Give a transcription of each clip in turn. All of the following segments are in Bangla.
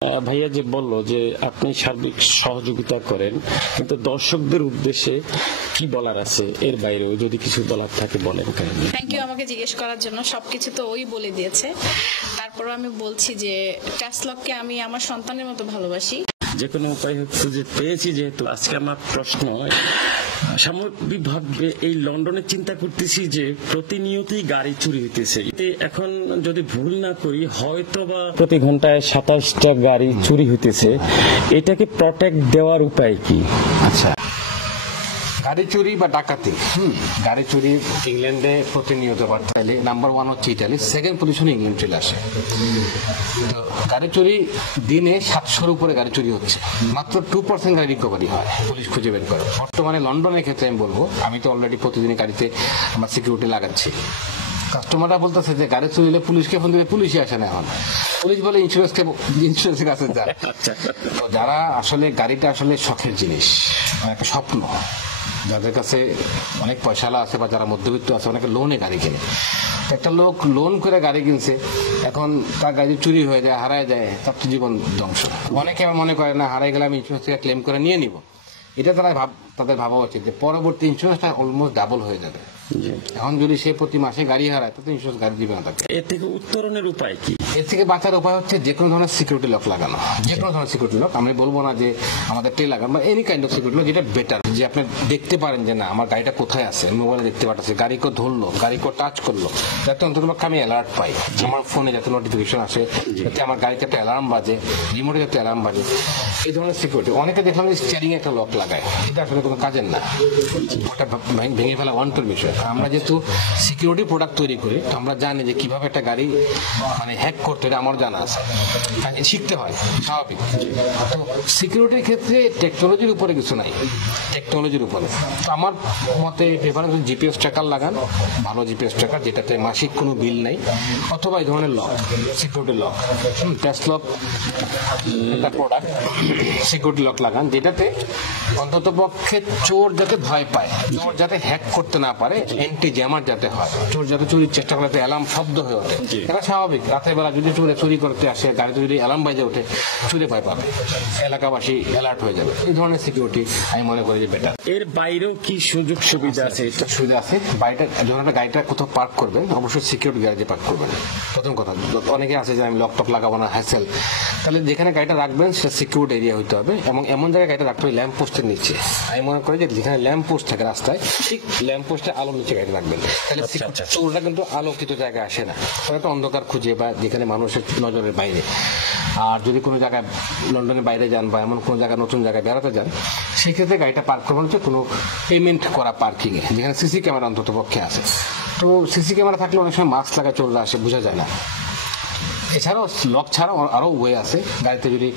ভাইয়া যে বললো যে আপনি সার্বিক সহযোগিতা করেন, কিন্তু দর্শকদের উদ্দেশ্যে কি বলার আছে এর বাইরেও যদি কিছু বলার থাকে বলেন। থ্যাংক ইউ আমাকে জিজ্ঞেস করার জন্য। সবকিছু তো ওই বলে দিয়েছে, তারপরও আমি বলছি যে ট্যাসলককে আমি আমার সন্তানের মতো ভালোবাসি। যে কোনো উপায় হচ্ছে যে পেয়েছি, যেহেতু আজকে আমার প্রশ্ন সামগ্রিকভাবে এই লন্ডনে চিন্তা করতেছি যে প্রতিনিয়তই গাড়ি চুরি হইতেছে। এখন যদি ভুল না করি হয়তো বা প্রতি ঘন্টায় 27টা গাড়ি চুরি হইতেছে। এটাকে প্রটেক্ট দেওয়ার উপায় কি? আচ্ছা, গাড়ি চুরি বা ডাকাতি, গাড়ি চুরি ইংল্যান্ডে প্রতিনিয়ত বাড়তে নাম্বার 1 হচ্ছে ইটালি, সেকেন্ড পজিশনে ইংল্যান্ড চলে আসে। তো গাড়ি চুরি দিনে 700-র উপরে গাড়ি চুরি হচ্ছে, মাত্র 2% গাড়ি রিকভারি হয়, পুলিশ খুঁজে বের করে। বর্তমানে লন্ডনের ক্ষেত্রে আমি বলবো, আমি তো অলরেডি প্রতিদিনই গাড়িতে আমার সিকিউরিটি লাগাচ্ছি। কাস্টমাররা বলতেছে যে গাড়ি চুরি হলে পুলিশকে ফোন দিলে পুলিশই আসে না। এখন পুলিশ বলে ইন্স্যুরেন্সের কাছে যায়। তো যারা আসলে গাড়িটা আসলে শখের জিনিস, একটা স্বপ্ন, যাদের কাছে অনেক পয়সালা আছে বা যারা মধ্যবিত্ত আছে, অনেকে লোনে গাড়ি কেনে। একটা লোক লোন করে গাড়ি কিনছে, এখন তার গাড়ি চুরি হয়ে যায়, হারায় যায়, তার তো জীবন ধ্বংস। অনেকে আমার মনে করে না হারাই গেলে আমি ইন্স্যুরেন্স থেকে ক্লেম করে নিয়ে নিব। এটা তাদের ভাবা উচিত যে পরবর্তী ইন্স্যুরেন্সটা অলমোস্ট ডাবল হয়ে যাবে। এখন যদি সে প্রতি মাসে গাড়ি হারায় তো ইন্স্যুরেন্স গাড়ি দিবে না তাকে। এর থেকে উত্তরণের উপায় কি? এর থেকে বাঁচার উপায় হচ্ছে যে কোনো ধরনের সিকিউরিটি লক লাগানো। যে কোনো ধরনের সিকিউরিটি লক, আমি বলবো না যে আমাদের টে লাগানো বা any kind of security lock, যেটা বেটার, যে আপনি দেখতে পারেন যে না আমার গাড়িটা কোথায় আছে, মোবাইলে দেখতে পাচ্ছি, গাড়ি কো ধরলো, গাড়ি কো টাচ করলো, যাতে অন্তত আমি অ্যালার্ট পাই, আমার ফোনে যাতে নোটিফিকেশন আসে, যাতে আমার গাড়িতে একটা অ্যালার্ম বাজে, রিমোটে যাতে অ্যালার্ম বাজে, এই ধরনের সিকিউরিটি। অনেকে দেখলাম যে স্টিয়ারিং একটা লক লাগায়, এটা আসলে কোনো কাজের না, ওটা ভেঙে ফেলা ওয়ান্টের বিষয়। আমরা যেহেতু সিকিউরিটি প্রোডাক্ট তৈরি করি, তো আমরা জানি যে কিভাবে একটা গাড়ি মানে হ্যাক করতে, এটা আমার জানা আছে, শিখতে হয়, স্বাভাবিক। তো সিকিউরিটির ক্ষেত্রে টেকনোলজির উপরে কিছু নাই, টেকনোলজির উপরে তো আমার মতে প্রেফারেন্স জিপিএস ট্র্যাকার লাগান, ভালো জিপিএস ট্র্যাকার যেটাতে মাসিক কোনো বিল নাই, অথবা এই ধরনের লক, সিকিউরিটি লক, ট্যাসলক একটা প্রোডাক্ট, সিকিউরিটি লক লাগান, যেটাতে অন্তত পক্ষে চোর যাতে ভয় পায়, চোর যাতে হ্যাক করতে না পারে, এন্টি জ্যামার যাতে হয়, চোর যাতে চুরির চেষ্টা করতে অ্যালার্ম শব্দ হয়ে ওঠে। এটা স্বাভাবিক, রাতের বেলা যদি চুরি করতে আসে, গাড়িতে যদি অ্যালার্ম বাজে ওঠে, চুরি ভয় পাবে, এলাকাবাসী অ্যালার্ট হয়ে যাবে। এই ধরনের সিকিউরিটি আমি মনে করি যে বেটার। এর বাইরেও কি সুযোগ সুবিধা আছে? সুবিধা আছে। বাড়িটা যখন একটা গাড়িটা কোথাও পার্ক করবেন, অবশ্যই সিকিউরিটি গ্যারেজে পার্ক করবেন। প্রথম কথা, অনেকে আছে যে আমি লকটক লাগাবো না, হ্যাসেল, তাহলে যেখানে গাড়িটা রাখবেন সেটা সিকিউরিটি এরিয়া হইতে হবে, এবং এমন জায়গায় গাড়িটা রাখতে হবে ল্যাম্প পোস্টের নিচে। আমি মনে করি যে যেখানে ল্যাম্প পোস্ট থাকে রাস্তায়, ঠিক ল্যাম্প পোস্টের আলোর নিচে গাড়ি রাখবেন, তাহলে চোরটা কিন্তু আলোকিত জায়গায় আসে না, একটা অন্ধকার খুঁজে বা যেখানে মানুষের নজরের বাইরে। আর যদি কোনো জায়গায় লন্ডনের বাইরে যান বা এমন কোনো জায়গায় নতুন জায়গায় বেড়াতে যান, সেক্ষেত্রে গাড়িটা পার্ক করবেন হচ্ছে কোনো পেমেন্ট করা পার্কিংয়ে, যেখানে সিসি ক্যামেরা অন্তত পক্ষে আছে। তো সিসি ক্যামেরা থাকলে অনেক সময় মাস্ক লাগা চোররা আসে, বোঝা যায় না। এছাড়াও লক ছাড়াও আরও ওয়ে আছে। গাড়িতে যদি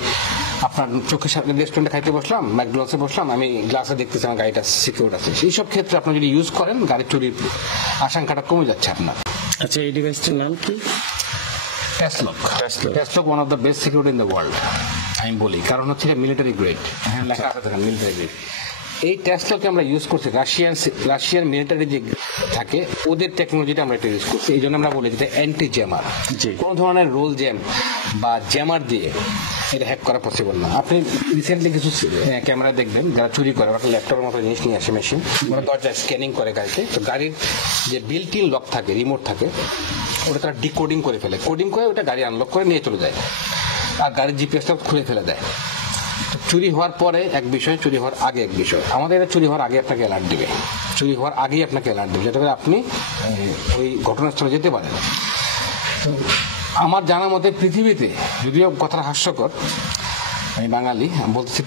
আপনার চোখের সামনে রেস্টুরেন্টে খাইতে বসলাম, ম্যাকডোনাল্ডসে বসলাম, আমি গ্লাসে দেখতেছি আমার গাড়িটা সিকিউর আছে, সেই সব ক্ষেত্রে আপনি যদি ইউজ করেন গাড়ি চুরির আশঙ্কাটা কমে যাচ্ছে আপনার। আচ্ছা, এই ডিভাইসটার নাম কি? Tasloc. Tasloc one of the best security in the world আমি বলি, কারণ হচ্ছে মিলিটারি গ্রেড, হ্যাঁ লেখা আছে দেখেন মিলিটারি গ্রেড। এই ট্যাসলকে আমরা ইউজ করছি রাশিয়ান মিলিটারি যে থাকে ওদের টেকনোলজিটা আমরা এটা ইউজ করছি। এই জন্য আমরা বলি যেটা অ্যান্টি জ্যামার, কোনো ধরনের রোল জ্যাম বা জ্যামার দিয়ে এটা হ্যাক করা পসিবল না। আপনি রিসেন্টলি কিছু ক্যামেরা দেখবেন যারা চুরি করে, একটা ল্যাপটপের মতো জিনিস নিয়ে আসে, মেশিন, ওরা দরজায় স্ক্যানিং করে গাড়িতে, তো গাড়ির যে বিল্ট ইন লক থাকে, রিমোট থাকে, ওটা তারা ডিকোডিং করে ফেলে, কোডিং করে ওটা গাড়ি আনলক করে নিয়ে চলে যায়, আর গাড়ির জিপিএসটা খুলে ফেলে দেয়। চুরি হওয়ার পরে এক বিষয়, চুরি হওয়ার আগে এক বিষয়। আমাদের চুরি হওয়ার আগে আপনাকে অ্যালার্ট দেবে, চুরি হওয়ার আগেই আপনাকে অ্যালার্ট দেবে, যাতে করে আপনি ওই ঘটনাস্থলে যেতে পারেন। আমার জানা মতে পৃথিবীতে, যদিও কথাটা হাস্যকর, আমি বাঙালি, বলতেছি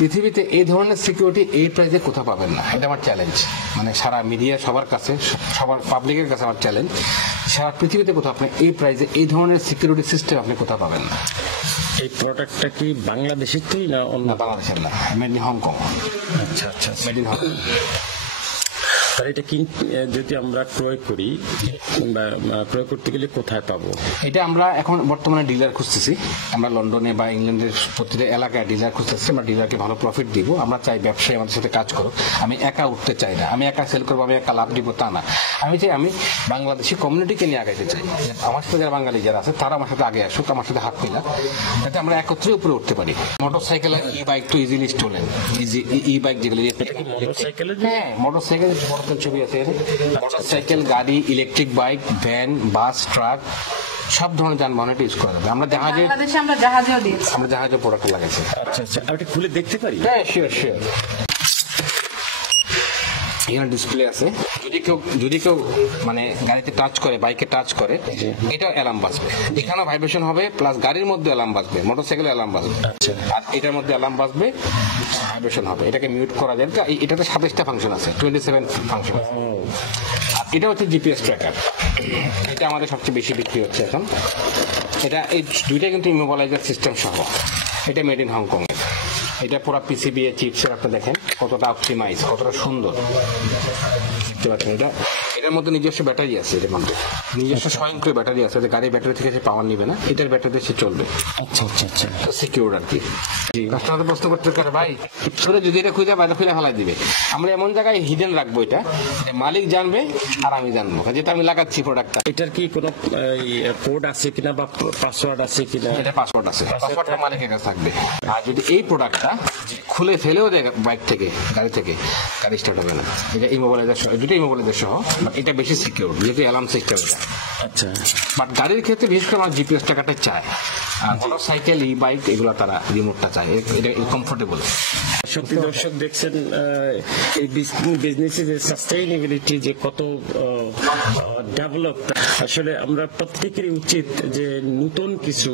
পৃথিবীতে এই ধরনের সিকিউরিটি এই প্রাইজে কোথাও পাবেন না। এটা আমার চ্যালেঞ্জ, মানে সারা মিডিয়া সবার কাছে, সবার পাবলিকের কাছে আমার চ্যালেঞ্জ, সারা পৃথিবীতে কোথাও আপনি এই প্রাইজে এই ধরনের সিকিউরিটি সিস্টেম আপনি কোথাও পাবেন না। এই প্রোডাক্টটা কি বাংলাদেশের তৈরি না অন্য? বাংলাদেশের না, মেড ইন হংকং। আচ্ছা, মেড ইন হংকং। তাহলে এটা যদি আমরা ক্রয় করি বা ক্রয় করতে গেলে কোথায় পাবো? এটা আমরা এখন বর্তমানে ডিলার খুঁজতেছি। আমরা লন্ডনে বা ইংল্যান্ডের প্রতিটা এলাকায় ডিলার খুঁজতেছি। আমরা ডিলারকে ভালো প্রফিট দিব। আমরা চাই ব্যবসায়ী আমাদের সাথে কাজ করুক। আমি একা উঠতে চাই না, আমি একা সেল করবো, আমি একা লাভ দিব তা না। আমি চাই আমি বাংলাদেশি কমিউনিটিকে নিয়ে আগাইতে চাই। আমার সাথে যারা বাঙালি যারা আছে তারা আমার সাথে আগে আসুক, আমার সাথে হাত মিলা, যাতে আমরা একত্রে উপরে উঠতে পারি। মোটরসাইকেল ই বাইক টু ইজিলি স্টোলেন, ই বাইক যেগুলো হ্যাঁ মোটরসাইকেল ছবি আছে, মোটরসাইকেল, গাড়ি, ইলেকট্রিক বাইক, ভ্যান, বাস, ট্রাক, সব ধরনের যানবাহন এটা ইউজ করা যাবে। আমরা জাহাজে প্রোডাক্ট লাগাইছি। আচ্ছা আচ্ছা, এটা খুলে দেখতে পারি? হ্যাঁ শিওর শিওর। এখানে ডিসপ্লে আছে, যদি কেউ মানে গাড়িতে টাচ করে, বাইকে টাচ করে, এটা অ্যালার্ম বাজবে। এখানেও ভাইব্রেশন হবে, প্লাস গাড়ির মধ্যে অ্যালার্ম বাজবে, মোটরসাইকেলে অ্যালার্ম বাজবে। আর এটার মধ্যে অ্যালার্ম বাজবে, ভাইব্রেশন হবে। এটাকে মিউট করা যায়। এটাতে 27টা ফাংশন আছে, 27 ফাংশন আছে। আর এটা হচ্ছে জিপিএস ট্র্যাকার। এটা আমাদের সবচেয়ে বেশি বিক্রি হচ্ছে এখন। এই দুইটা কিন্তু ইমোবিলাইজার সিস্টেম সহ। এটা মেড ইন হংকং। এটা পুরো পিসিবি চিপসের, আপনি দেখেন কতটা অপটিমাইজ, কতটা সুন্দর দেখতে পাচ্ছেন। এটার মধ্যে নিজস্ব ব্যাটারি আছে, এটার মধ্যে নিজস্ব স্বয়ংক্রিয় ব্যাটারি আছে। গাড়ির ব্যাটারি থেকে সে পাওয়ার নিবে না, এটার ব্যাটারিতে সে চলবে। আচ্ছা আচ্ছা আচ্ছা, সিকিউর আর কি। কাস্টমার প্রশ্ন করতে পারে ভাই যদি এটা খুঁজে বাইরে খুলে ফেলাই দিবে। আমরা এমন জায়গায় হিডেন রাখবো, এটা মালিক জানবে আর আমি জানবো, যেটা আমি লাগাচ্ছি প্রোডাক্টটা। এটার কি কোনো কোড আছে কিনা বা পাসওয়ার্ড আছে কিনা? এটা পাসওয়ার্ড আছে, পাসওয়ার্ডটা মালিকের কাছে থাকবে। আর যদি এই প্রোডাক্টটা খুলে ফেলেও দেয় বাইক থেকে, গাড়ি থেকে, গাড়ি স্টার্ট হবে না। এটা ইমোবিলাইজার সহ, দুটো ইমোবিলাইজার সহ। এটা বেশি সিকিউর, যেহেতু অ্যালার্ম সিস্টেম। আচ্ছা, বাট গাড়ির ক্ষেত্রে বিশেষ করে আমার জিপিএস টাকাটা চায়। আর মোটরসাইকেল, ই বাইক এগুলো তারা রিমোটটা চায়, এটা কমফোর্টেবল। সত্যি দর্শক দেখছেন এই বিজনেসের যে সাস্টেইনেবিলিটি যে কত ডেভেলপ। আসলে আমরা প্রত্যেকেরই উচিত যে নতুন কিছু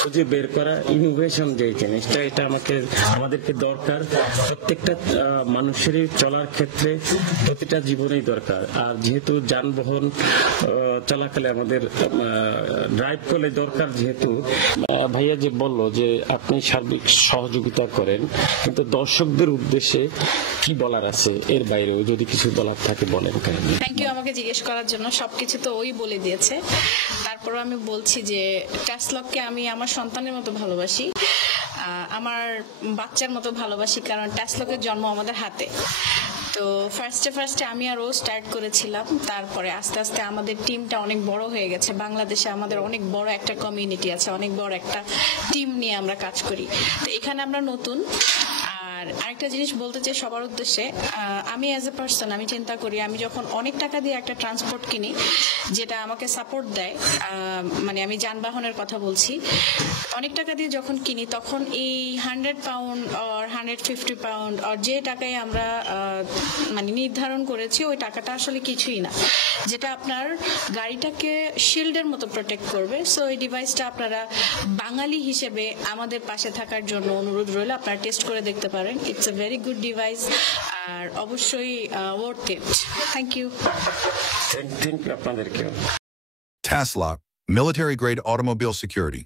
খুঁজে বের করা, ইনোভেশন যে জিনিসটা, এটা আমাদেরকে দরকার। প্রত্যেকটা মানুষেরই চলার ক্ষেত্রে প্রতিটা জীবনেই দরকার। আর যেহেতু যানবাহন চলাকালে আমাদের ড্রাইভ করলে দরকার, যেহেতু ভাইয়া যে বললো যে আপনি সার্বিক সহযোগিতা করেন, কিন্তু দর্শকদের উদ্দেশ্যে কি বলার আছে? এর বাইরেও যদি কিছু বলার থাকে বলেন। থ্যাংক ইউ আমাকে জিজ্ঞেস করার জন্য। সবকিছু তো ওই বলে দিয়েছে। তারপরে আমি বলছি যে টেসলককে আমি আমার সন্তানের মতো ভালোবাসি, আমার বাচ্চার মতো ভালোবাসি, কারণ টেসলকের জন্ম আমাদের হাতে। তো ফার্স্টে আমি আর ও স্টার্ট করেছিলাম। তারপরে আস্তে আস্তে আমাদের টিমটা অনেক বড় হয়ে গেছে। বাংলাদেশে আমাদের অনেক বড় একটা কমিউনিটি আছে, অনেক বড় একটা টিম নিয়ে আমরা কাজ করি। তো এখানে আমরা নতুন। আর আরেকটা জিনিস বলতে চাই সবার উদ্দেশ্যে, আমি অ্যাজ এ পার্সন আমি চিন্তা করি, আমি যখন অনেক টাকা দিয়ে একটা ট্রান্সপোর্ট কিনি যেটা আমাকে সাপোর্ট দেয়, মানে আমি যানবাহনের কথা বলছি, অনেক টাকা দিয়ে যখন কিনি তখন এই 100 পাউন্ড আর 150 পাউন্ড আর যে টাকায় আমরা মানে নির্ধারণ করেছি, ওই টাকাটা আসলে কিছুই না, যেটা আপনার গাড়িটাকে শিল্ডের মতো প্রোটেক্ট করবে। সো এই ডিভাইসটা আপনারা বাঙালি হিসেবে আমাদের পাশে থাকার জন্য অনুরোধ রইল। আপনারা টেস্ট করে দেখতে পারেন। It's a very good device আর অবশ্যই worth it. Thank you. Thank you আপনাদেরকেও। TASLOC, military grade automobile security.